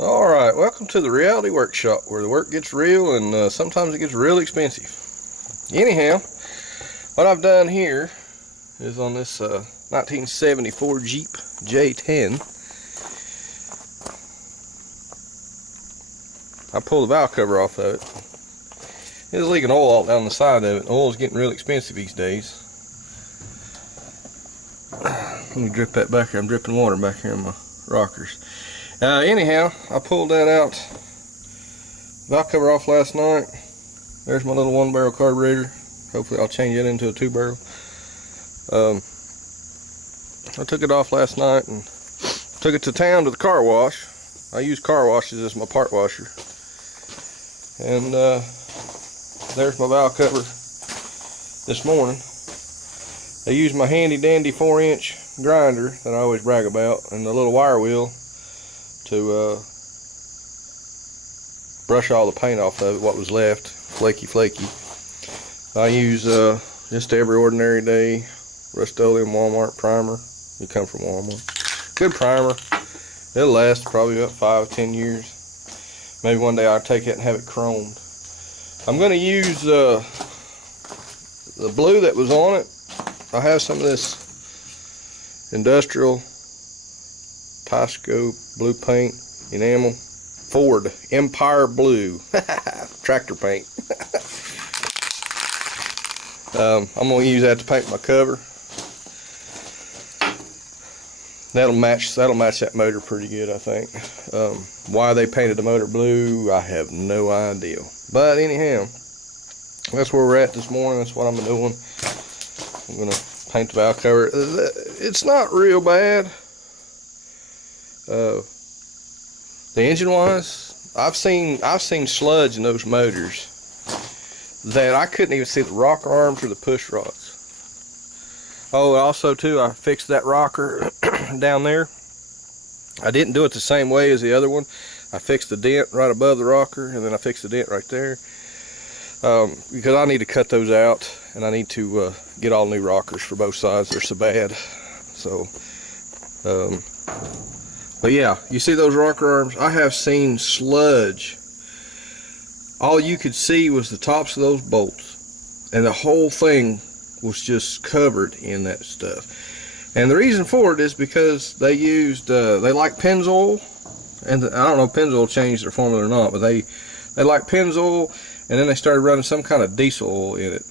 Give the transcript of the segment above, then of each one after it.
Alright, welcome to the reality workshop where the work gets real and sometimes it gets really expensive. Anyhow, what I've done here is on this 1974 Jeep J10. I pulled the valve cover off of it. It was leaking oil all down the side of it. Oil's getting really expensive these days. Let me drip that back here. I'm dripping water back here in my rockers. Anyhow, I pulled that out, valve cover off last night. There's my little 1-barrel carburetor. Hopefully I'll change it into a 2-barrel. I took it off last night and took it to town to the car wash. I use car washes as my part washer. And there's my valve cover this morning. I used my handy dandy 4-inch grinder that I always brag about and the little wire wheel to brush all the paint off of it, what was left, flaky. I use just every ordinary day Rust-Oleum Walmart primer. You come from Walmart. Good primer. It'll last probably about 5-10 years. Maybe one day I'll take it and have it chromed. I'm going to use the blue that was on it. I have some of this industrial Tosco blue paint, enamel, Ford Empire Blue, tractor paint. I'm going to use that to paint my cover. That'll match that motor pretty good, I think. Why they painted the motor blue, I have no idea. But anyhow, that's where we're at this morning. That's what I'm doing. I'm going to paint the valve cover. It's not real bad. The engine wise, I've seen sludge in those motors that I couldn't even see the rocker arms or the push rods. Oh, also too, I fixed that rocker down there. I didn't do it the same way as the other one. I fixed the dent right above the rocker, and then I fixed the dent right there, because I need to cut those out, and I need to get all new rockers for both sides. They're so bad. So but yeah, you see those rocker arms? I have seen sludge. All you could see was the tops of those bolts, and the whole thing was just covered in that stuff. And the reason for it is because they used they like Pennzoil, and I don't know if Pennzoil changed their formula or not, but they like Pennzoil, and then they started running some kind of diesel oil in it.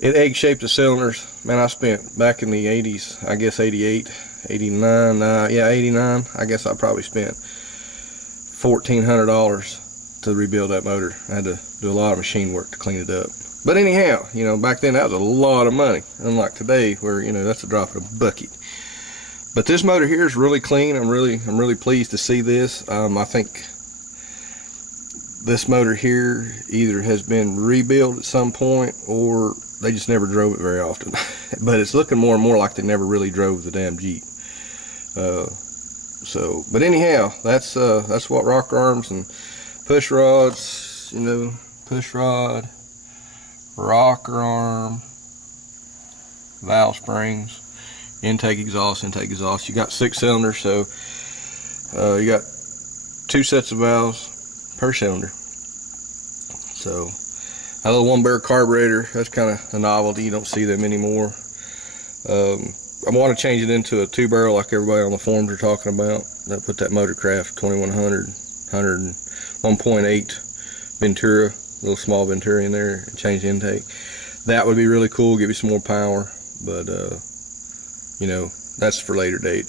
It egg-shaped the cylinders. Man, I spent back in the 80s, I guess 88, 89, yeah, 89, I guess I probably spent $1,400 to rebuild that motor. I had to do a lot of machine work to clean it up. But anyhow, you know, back then that was a lot of money, unlike today where, you know, that's a drop in a bucket. But this motor here is really clean. I'm really pleased to see this. I think this motor here either has been rebuilt at some point or they just never drove it very often. But it's looking more and more like they never really drove the damn Jeep. But anyhow, that's what rocker arms and push rods, you know, push rod, rocker arm, valve springs, intake exhaust. You got 6 cylinders, so you got 2 sets of valves per cylinder. So a little 1-barrel carburetor, that's kind of a novelty. You don't see them anymore. I want to change it into a 2-barrel like everybody on the forums are talking about. I put that Motorcraft 2100, 1.8 Ventura, little small Ventura in there, and change the intake. That would be really cool, give you some more power. But you know, that's for later date.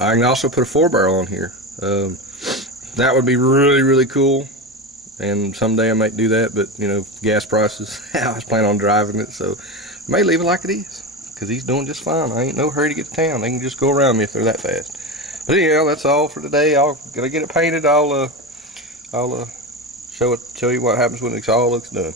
I can also put a 4-barrel on here. That would be really cool. And someday I might do that, but you know, gas prices, I was planning on driving it, so I may leave it like it is, because he's doing just fine. I ain't no hurry to get to town. They can just go around me if they're that fast. But anyhow, that's all for today. I'll get it painted. I'll show you what happens when it all looks done.